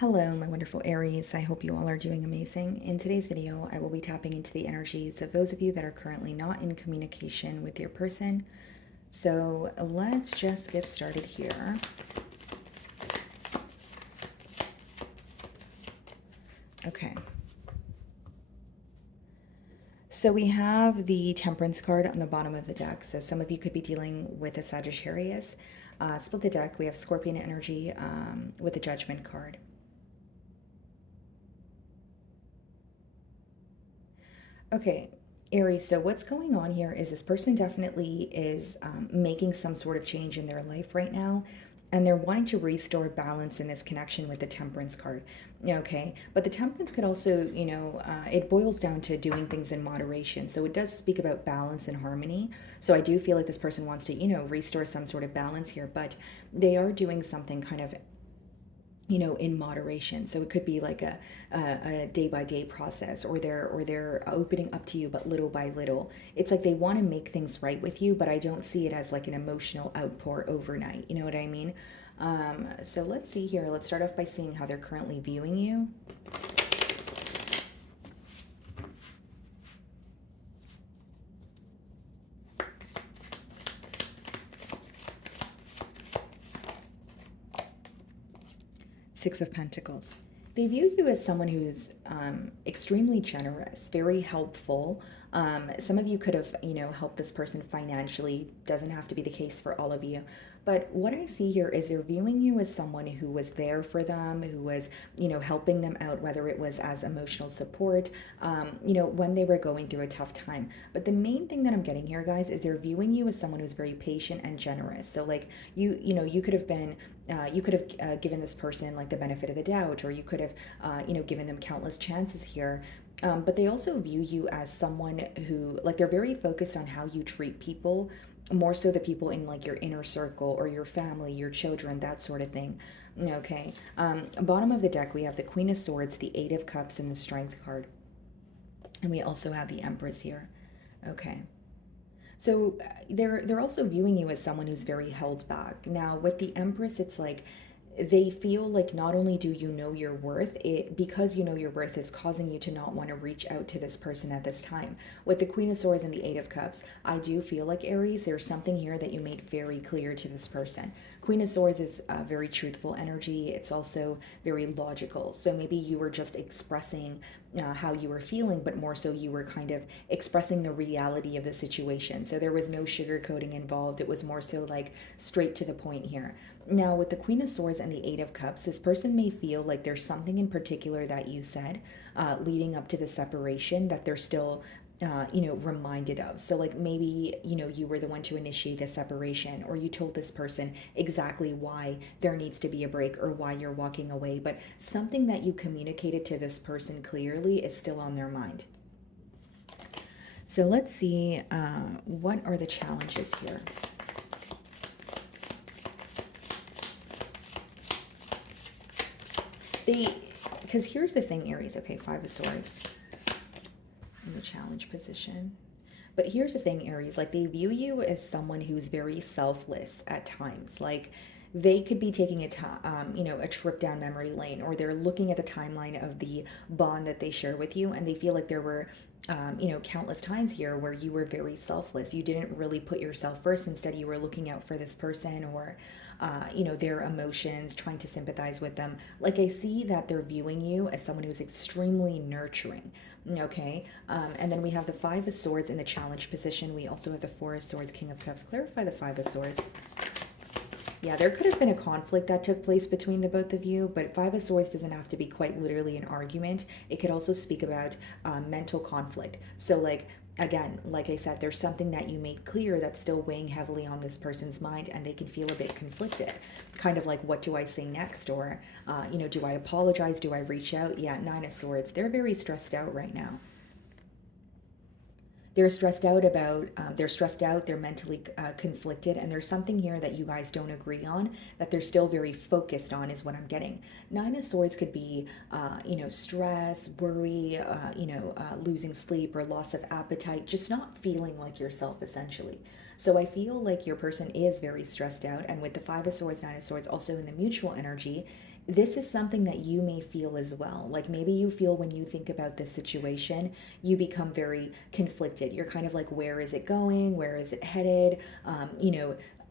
Hello, my wonderful Aries. I hope you all are doing amazing. In today's video, I will be tapping into the energies of those of you that are currently not in communication with your person. So let's just get started here. Okay. So we have the Temperance card on the bottom of the deck. So some of you could be dealing with a Sagittarius. Split the deck. We have Scorpion energy with the Judgment card. Okay, Aries, so what's going on here is this person definitely is making some sort of change in their life right now, and they're wanting to restore balance in this connection with the Temperance card. Okay, but the Temperance could also, it boils down to doing things in moderation. So it does speak about balance and harmony. So I do feel like this person wants to, restore some sort of balance here, but they are doing something kind of in moderation. So it could be like a day by day process, or they're opening up to you, but little by little. It's like they want to make things right with you, but I don't see it as like an emotional outpour overnight. You know what I mean? So let's see here. Let's start off by seeing how they're currently viewing you. Six of Pentacles. They view you as someone who's extremely generous, very helpful. Some of you could have, helped this person financially. Doesn't have to be the case for all of you. But what I see here is they're viewing you as someone who was there for them, who was, helping them out, whether it was as emotional support, when they were going through a tough time. But the main thing that I'm getting here, guys, is they're viewing you as someone who's very patient and generous. So like you could have been you could have given this person like the benefit of the doubt, or you could have, given them countless chances here. But they also view you as someone who, like, they're very focused on how you treat people, more so the people in like your inner circle or your family, your children, that sort of thing. Okay. Bottom of the deck, we have the Queen of Swords, the Eight of Cups, and the Strength card. And we also have the Empress here. Okay. So they're also viewing you as someone who's very held back. Now with the Empress, it's like they feel like not only do you know your worth, it because you know your worth, it's causing you to not want to reach out to this person at this time. With the Queen of Swords and the Eight of Cups, I do feel like, Aries, there's something here that you made very clear to this person. Queen of Swords is a very truthful energy. It's also very logical. So maybe you were just expressing how you were feeling, but more so you were kind of expressing the reality of the situation. So there was no sugarcoating involved. It was more so like straight to the point here. Now, with the Queen of Swords and the Eight of Cups, this person may feel like there's something in particular that you said leading up to the separation that they're still reminded of. So like maybe, you were the one to initiate the separation, or you told this person exactly why there needs to be a break or why you're walking away, but something that you communicated to this person clearly is still on their mind. So let's see, what are the challenges here? Because here's the thing, Aries. Okay, Five of Swords in the challenge position. But here's the thing, Aries, like they view you as someone who's very selfless at times. Like they could be taking a trip down memory lane, or they're looking at the timeline of the bond that they share with you, and they feel like there were, countless times here where you were very selfless. You didn't really put yourself first. Instead, you were looking out for this person, or their emotions, trying to sympathize with them. Like I see that they're viewing you as someone who's extremely nurturing. Okay. And then we have the Five of Swords in the challenge position. We also have the Four of Swords, King of Cups. Clarify the Five of Swords. Yeah, there could have been a conflict that took place between the both of you, but Five of Swords doesn't have to be quite literally an argument. It could also speak about mental conflict. So like, again, like I said, there's something that you made clear that's still weighing heavily on this person's mind, and they can feel a bit conflicted. Kind of like, what do I say next? Or, do I apologize? Do I reach out? Yeah, Nine of Swords. They're very stressed out right now. They're stressed out about, they're mentally conflicted, and there's something here that you guys don't agree on that they're still very focused on, is what I'm getting. Nine of Swords could be, stress, worry, losing sleep or loss of appetite, just not feeling like yourself, essentially. So I feel like your person is very stressed out, and with the Five of Swords, Nine of Swords also in the mutual energy, this is something that you may feel as well. Like maybe you feel when you think about this situation, you become very conflicted. You're kind of like, where is it going? Where is it headed?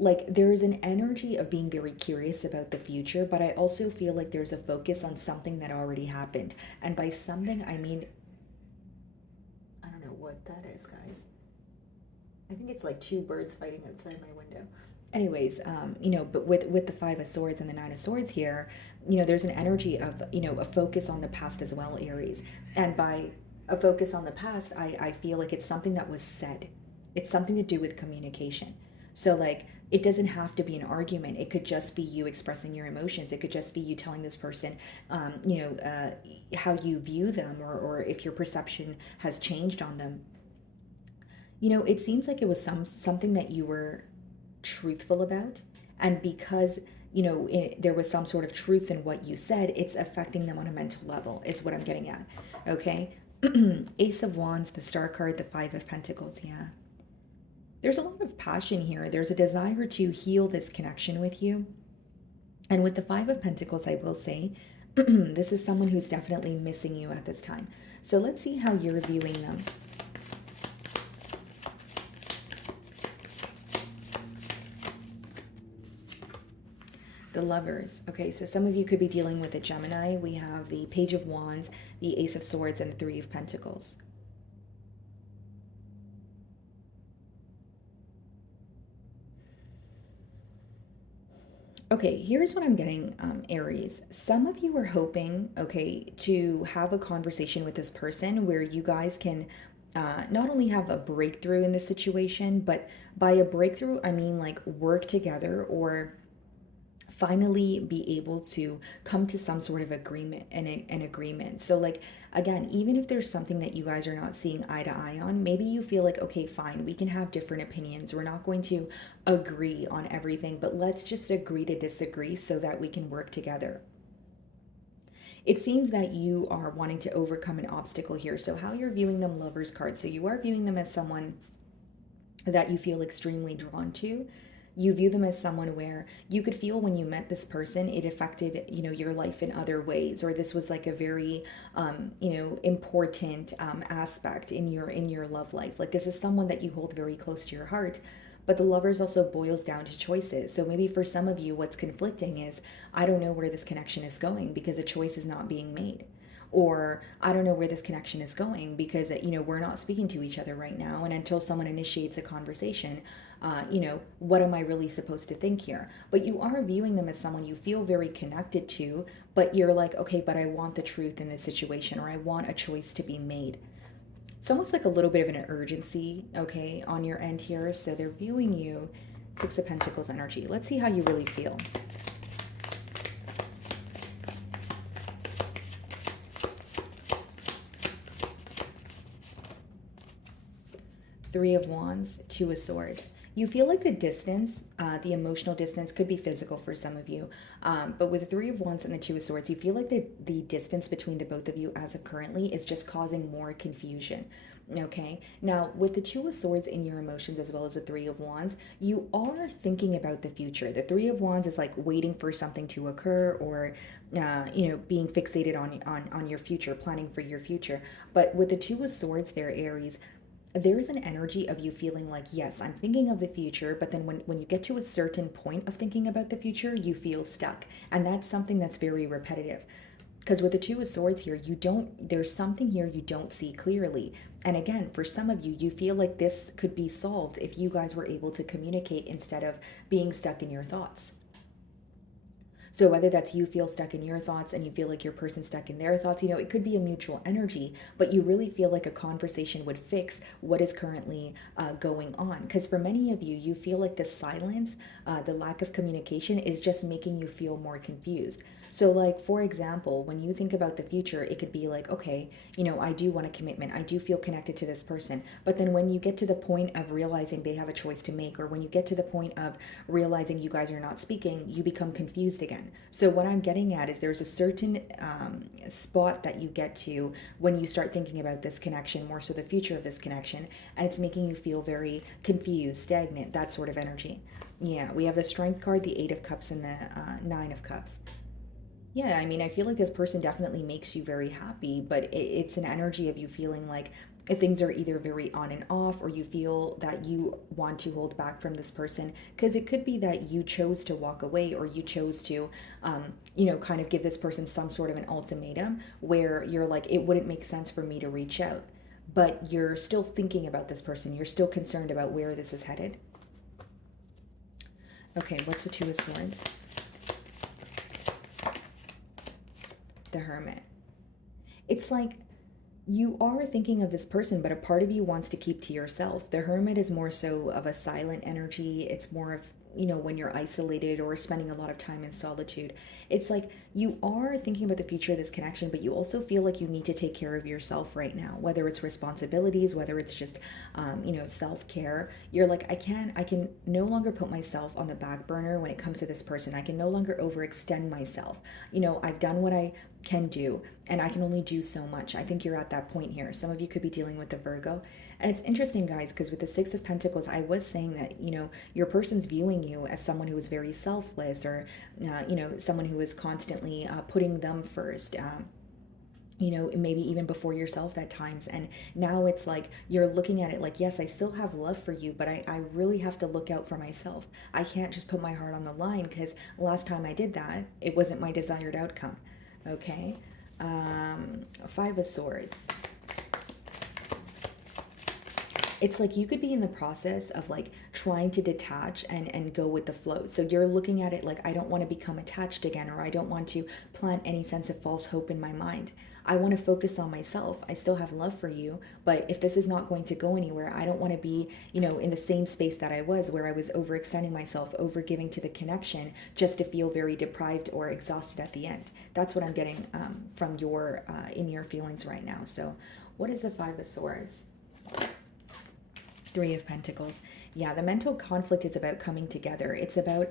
Like there's an energy of being very curious about the future, but I also feel like there's a focus on something that already happened. And by something, I mean, I don't know what that is, guys. I think it's like two birds fighting outside my window. Anyways, but with the Five of Swords and the Nine of Swords here, there's an energy of, a focus on the past as well, Aries. And by a focus on the past, I feel like it's something that was said. It's something to do with communication. So like it doesn't have to be an argument. It could just be you expressing your emotions. It could just be you telling this person, how you view them, or if your perception has changed on them. It seems like it was something that you were truthful about, and because there was some sort of truth in what you said, it's affecting them on a mental level is what I'm getting at. Okay. Ace of Wands, the Star card, the Five of Pentacles. Yeah, there's a lot of passion here. There's a desire to heal this connection with you. And with the Five of Pentacles, I will say this is someone who's definitely missing you at this time. So let's see how you're viewing them. The Lovers. Okay, so some of you could be dealing with a Gemini. We have the Page of Wands, the Ace of Swords, and the Three of Pentacles. Okay, here's what I'm getting, Aries. Some of you are hoping, okay, to have a conversation with this person where you guys can not only have a breakthrough in the situation, but by a breakthrough, I mean like work together, or finally be able to come to some sort of agreement, an agreement. So like again, even if there's something that you guys are not seeing eye to eye on, maybe you feel like, okay, fine, we can have different opinions, we're not going to agree on everything, but let's just agree to disagree so that we can work together. It seems that you are wanting to overcome an obstacle here. So how you're viewing them, Lovers card, so you are viewing them as someone that you feel extremely drawn to. You view them as someone where you could feel when you met this person, it affected, your life in other ways, or this was like a very, important aspect in your love life. Like this is someone that you hold very close to your heart. But the Lovers also boils down to choices. So maybe for some of you, what's conflicting is, I don't know where this connection is going because a choice is not being made. Or I don't know where this connection is going because we're not speaking to each other right now, and until someone initiates a conversation, what am I really supposed to think here? But you are viewing them as someone you feel very connected to, but you're like, okay, but I want the truth in this situation, or I want a choice to be made. It's almost like a little bit of an urgency, okay, on your end here. So they're viewing you, Six of Pentacles energy. Let's see how you really feel. Three of Wands, Two of Swords. You feel like the distance, the emotional distance, could be physical for some of you. But with the Three of Wands and the Two of Swords, you feel like the distance between the both of you as of currently is just causing more confusion. Okay. Now, with the Two of Swords in your emotions as well as the Three of Wands, you are thinking about the future. The Three of Wands is like waiting for something to occur, or being fixated on your future, planning for your future. But with the Two of Swords there, Aries, there's an energy of you feeling like, yes, I'm thinking of the future, but then when you get to a certain point of thinking about the future, you feel stuck. And that's something that's very repetitive. Because with the Two of Swords here, there's something here you don't see clearly. And again, for some of you, you feel like this could be solved if you guys were able to communicate instead of being stuck in your thoughts. So whether that's you feel stuck in your thoughts and you feel like your person's stuck in their thoughts, it could be a mutual energy, but you really feel like a conversation would fix what is currently going on. Because for many of you, you feel like the silence, the lack of communication is just making you feel more confused. So like, for example, when you think about the future, it could be like, okay, I do want a commitment. I do feel connected to this person. But then when you get to the point of realizing they have a choice to make, or when you get to the point of realizing you guys are not speaking, you become confused again. So what I'm getting at is there's a certain spot that you get to when you start thinking about this connection, more so the future of this connection, and it's making you feel very confused, stagnant, that sort of energy. Yeah, we have the Strength card, the Eight of Cups, and the Nine of Cups. Yeah, I mean, I feel like this person definitely makes you very happy, but it's an energy of you feeling like if things are either very on and off, or you feel that you want to hold back from this person, because it could be that you chose to walk away, or you chose to, kind of give this person some sort of an ultimatum where you're like, it wouldn't make sense for me to reach out, but you're still thinking about this person. You're still concerned about where this is headed. Okay, what's the Two of Swords? The Hermit. It's like you are thinking of this person, but a part of you wants to keep to yourself. The Hermit is more so of a silent energy. It's more of, when you're isolated or spending a lot of time in solitude. It's like you are thinking about the future of this connection, but you also feel like you need to take care of yourself right now, whether it's responsibilities, whether it's just, self care. You're like, I can no longer put myself on the back burner when it comes to this person. I can no longer overextend myself. I've done what I can do, and I can only do so much. I think you're at that point here. Some of you could be dealing with the Virgo. And it's interesting, guys, because with the Six of Pentacles, I was saying that, your person's viewing you as someone who is very selfless, or, someone who is constantly putting them first. Maybe even before yourself at times. And now it's like you're looking at it like, yes, I still have love for you, but I really have to look out for myself. I can't just put my heart on the line, because last time I did that, it wasn't my desired outcome. Okay. Five of Swords. It's like you could be in the process of like trying to detach and go with the flow. So you're looking at it like, I don't want to become attached again, or I don't want to plant any sense of false hope in my mind. I want to focus on myself. I still have love for you, but if this is not going to go anywhere, I don't want to be, in the same space that I was, where I was overextending myself, over giving to the connection, just to feel very deprived or exhausted at the end. That's what I'm getting from your in your feelings right now. So, what is the Five of Swords? Three of Pentacles. Yeah, the mental conflict is about coming together. It's about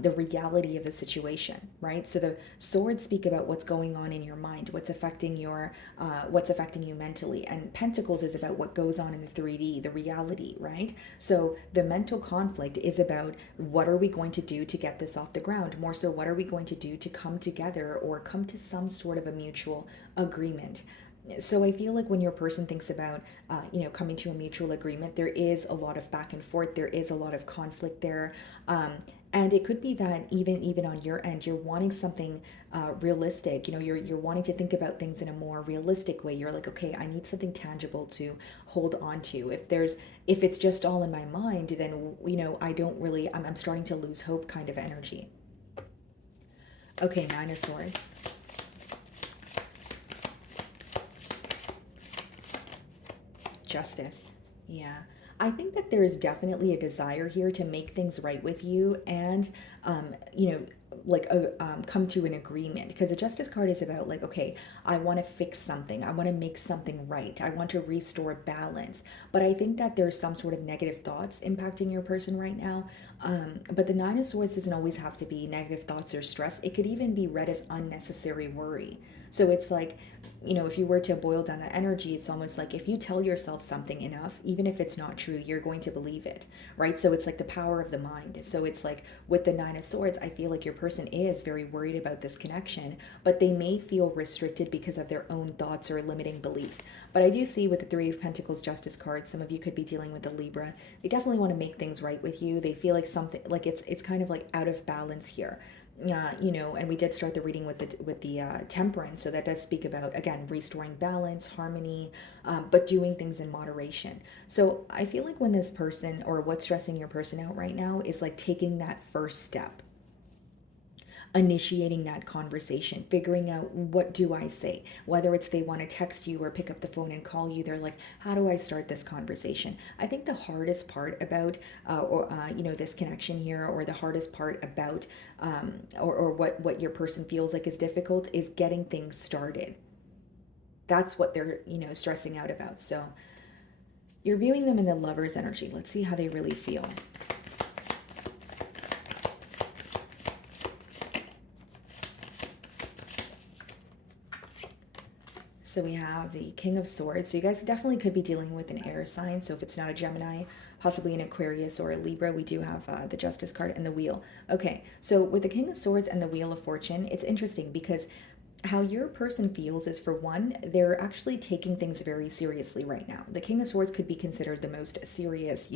the reality of the situation, right? So the swords speak about what's going on in your mind, what's affecting you mentally, and Pentacles is about what goes on in the 3D, the reality, right? So the mental conflict is about what are we going to do to get this off the ground? More so, what are we going to do to come together or come to some sort of a mutual agreement? So I feel like when your person thinks about coming to a mutual agreement, there is a lot of back and forth, there is a lot of conflict there. And it could be that even on your end, you're wanting something realistic. You're wanting to think about things in a more realistic way. You're like, okay, I need something tangible to hold on to. If it's just all in my mind, then I don't really, I'm starting to lose hope kind of energy. Okay, Nine of Swords. Justice. Yeah. I think that there's definitely a desire here to make things right with you, and, come to an agreement, because the Justice card is about like, okay, I want to fix something. I want to make something right. I want to restore balance. But I think that there's some sort of negative thoughts impacting your person right now. But the Nine of Swords doesn't always have to be negative thoughts or stress. It could even be read as unnecessary worry. So it's like, if you were to boil down that energy, it's almost like if you tell yourself something enough, even if it's not true, you're going to believe it, right? So it's like the power of the mind. So it's like with the Nine of Swords, I feel like your person is very worried about this connection, but they may feel restricted because of their own thoughts or limiting beliefs. But I do see with the Three of Pentacles Justice card, some of you could be dealing with a Libra. They definitely want to make things right with you. They feel like something, like it's kind of like out of balance here. And we did start the reading with the Temperance, so that does speak about, again, restoring balance, harmony, but doing things in moderation. So I feel like when this person, or what's stressing your person out right now, is like taking that first step, initiating that conversation, figuring out, what do I say? Whether it's they want to text you or pick up the phone and call you, they're like, how do I start this conversation? I think the hardest part about, this connection here, or the hardest part about, or what your person feels like is difficult, is getting things started. That's what they're, stressing out about. So you're viewing them in the Lover's energy. Let's see how they really feel. So we have the King of Swords. So you guys definitely could be dealing with an air sign. So if it's not a Gemini, possibly an Aquarius or a Libra. We do have the Justice card and the Wheel. Okay, so with the King of Swords and the Wheel of Fortune, it's interesting because how your person feels is, for one, they're actually taking things very seriously right now. The King of Swords could be considered the most serious,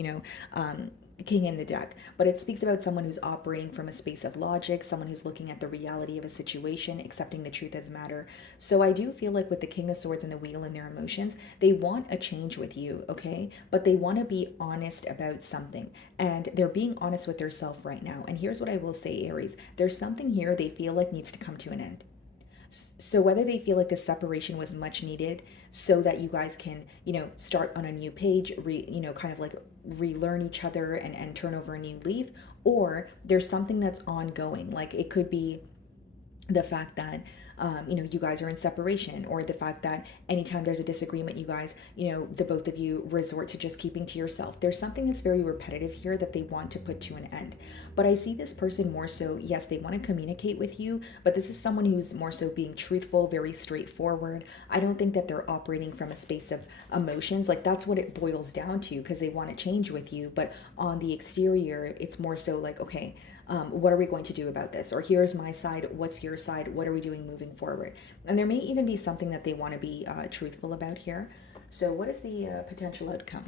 king in the deck, but it speaks about someone who's operating from a space of logic, someone who's looking at the reality of a situation, accepting the truth of the matter. So I do feel like with the King of Swords and the Wheel and their emotions, they want a change with you, okay? But they want to be honest about something, and they're being honest with themselves right now. And here's what I will say, Aries, there's something here they feel like needs to come to an end. So whether they feel like the separation was much needed so that you guys can, start on a new page, kind of like relearn each other and turn over a new leaf, or there's something that's ongoing. Like it could be the fact that you guys are in separation, or the fact that anytime there's a disagreement, you guys, the both of you resort to just keeping to yourself. There's something that's very repetitive here that they want to put to an end. But I see this person more so, yes, they want to communicate with you, but this is someone who's more so being truthful, very straightforward. I don't think that they're operating from a space of emotions. Like that's what it boils down to, because they want to change with you. But on the exterior, it's more so like, okay, what are we going to do about this? Or here's my side, what's your side? What are we doing moving forward? And there may even be something that they want to be truthful about here. So what is the potential outcome?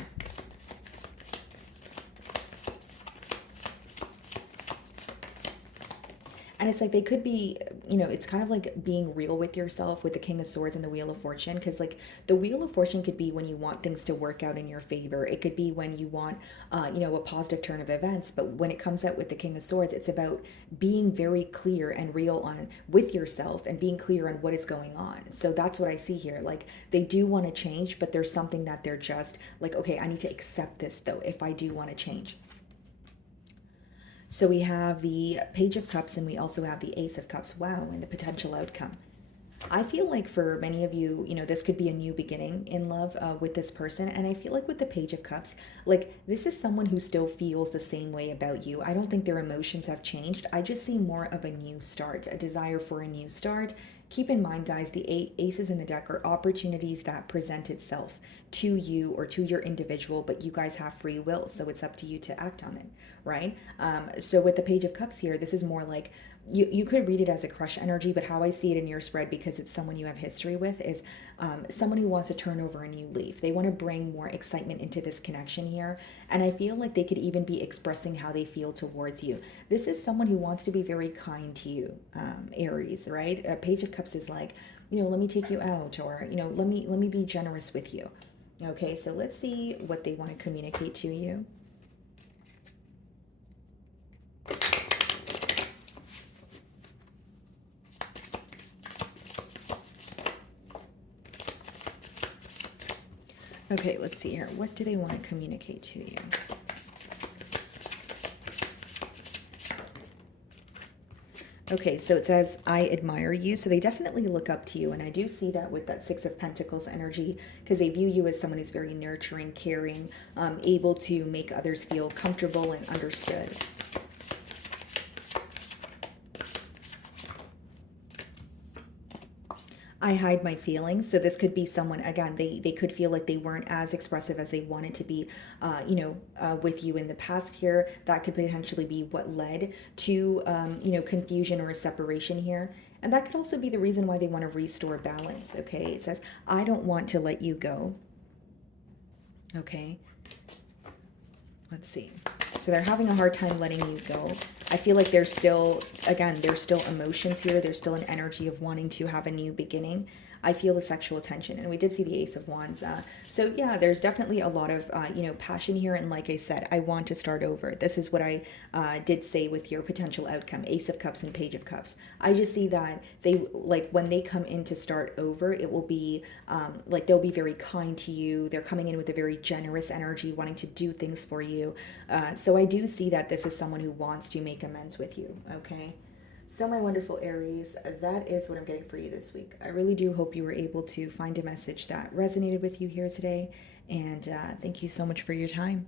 And it's like they could be, it's kind of like being real with yourself with the King of Swords and the Wheel of Fortune. Because like the Wheel of Fortune could be when you want things to work out in your favor. It could be when you want, a positive turn of events. But when it comes out with the King of Swords, it's about being very clear and real on with yourself and being clear on what is going on. So that's what I see here. Like they do want to change, but there's something that they're just like, okay, I need to accept this though if I do want to change. So we have the Page of Cups and we also have the Ace of Cups. Wow, and the potential outcome. I feel like for many of you, this could be a new beginning in love with this person. And I feel like with the Page of Cups, like this is someone who still feels the same way about you. I don't think their emotions have changed. I just see more of a new start, a desire for a new start. Keep in mind, guys, the aces in the deck are opportunities that present itself to you or to your individual, but you guys have free will, so it's up to you to act on it, right? So with the Page of Cups here, this is more like you could read it as a crush energy, but how I see it in your spread, because it's someone you have history with, is someone who wants to turn over a new leaf. They want to bring more excitement into this connection here. And I feel like they could even be expressing how they feel towards you. This is someone who wants to be very kind to you, Aries, right? A Page of Cups is like, let me take you out, or, let me be generous with you. Okay, so let's see what they want to communicate to you. Okay, let's see here. What do they want to communicate to you? Okay, so it says, I admire you. So they definitely look up to you. And I do see that with that Six of Pentacles energy, because they view you as someone who's very nurturing, caring, able to make others feel comfortable and understood. I hide my feelings. So this could be someone, again, they could feel like they weren't as expressive as they wanted to be, with you in the past here. That could potentially be what led to, confusion or a separation here. And that could also be the reason why they want to restore balance. Okay, it says, I don't want to let you go. Okay, let's see. So they're having a hard time letting you go. I feel like there's still, again, there's still emotions here. There's still an energy of wanting to have a new beginning. I feel the sexual tension, and we did see the Ace of Wands. So yeah, there's definitely a lot of, passion here. And like I said, I want to start over. This is what I did say with your potential outcome, Ace of Cups and Page of Cups. I just see that they, like when they come in to start over, it will be like they'll be very kind to you. They're coming in with a very generous energy, wanting to do things for you. So I do see that this is someone who wants to make amends with you, okay? So my wonderful Aries, that is what I'm getting for you this week. I really do hope you were able to find a message that resonated with you here today. And thank you so much for your time.